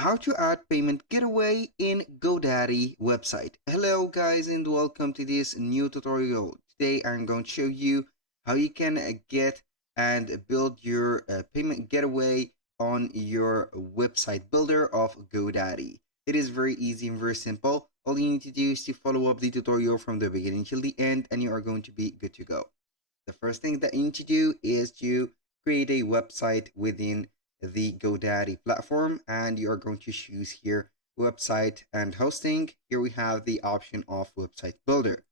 how to add payment getaway in Godaddy website. Hello guys and welcome to this new tutorial. Today I'm going to show you how you can get and build your payment getaway on your website builder of Godaddy. It is very easy and very simple. All you need to do is to follow up the tutorial from the beginning till the end and you are going to be good to go. The first thing that you need to do is to create a website within the GoDaddy platform, and you are going to choose here website and hosting. Here we have the option of website builder.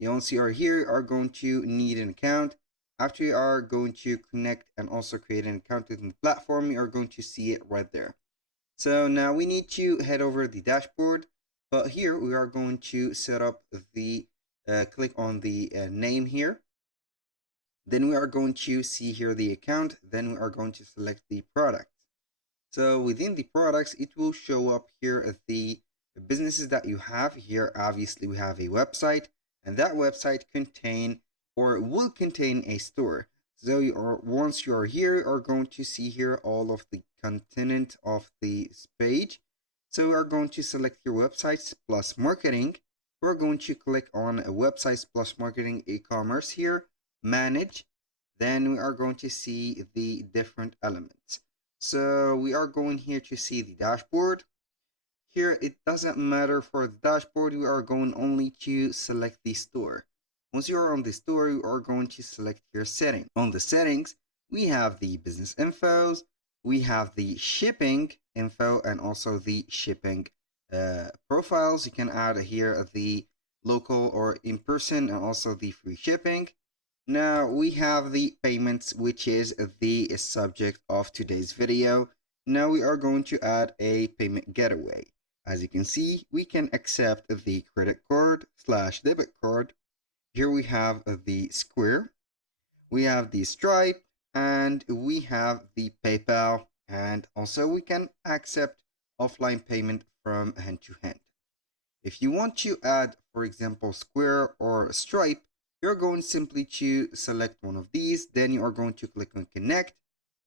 Once you are here, you are going to need an account. After you are going to connect and also create an account within the platform, you are going to see it right there. So now we need to head over the dashboard, but here we are going to set up the click on the name here. Then we are going to see here the account. Then we are going to select the product. So within the products, it will show up here the businesses that you have here. Obviously, we have a website, and that website contain or will contain a store. So once you are here, you are going to see here all of the content of the page. So we are going to select your websites plus marketing. We're going to click on websites plus marketing e-commerce here, manage. Then we are going to see the different elements. So we are going here to see the dashboard. Here it doesn't matter for the dashboard, we are going only to select the store. Once you are on the store, you are going to select your setting. On the settings, we have the business infos, we have the shipping info, and also the shipping profiles. You can add here the local or in person and also the free shipping. Now we have the payments, which is the subject of today's video. Now we are going to add a payment getaway. As you can see, we can accept the credit card / debit card. Here we have the Square, we have the Stripe, and we have the PayPal, and also we can accept offline payment from hand to hand. If you want to add, for example, Square or Stripe, you're going simply to select one of these, then you are going to click on connect.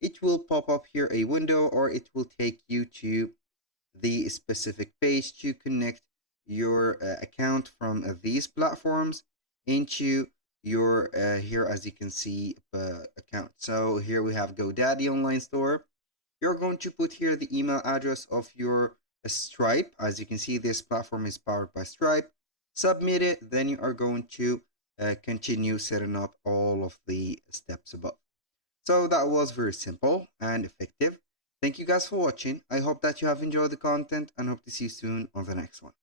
It will pop up here a window, or it will take you to the specific page to connect your account from these platforms into your here, as you can see, account. So here we have GoDaddy online store. You're going to put here the email address of your Stripe. As you can see, this platform is powered by Stripe. Submit it, then you are going to continue setting up all of the steps above. So that was very simple and effective. Thank you guys for watching. I hope that you have enjoyed the content and hope to see you soon on the next one.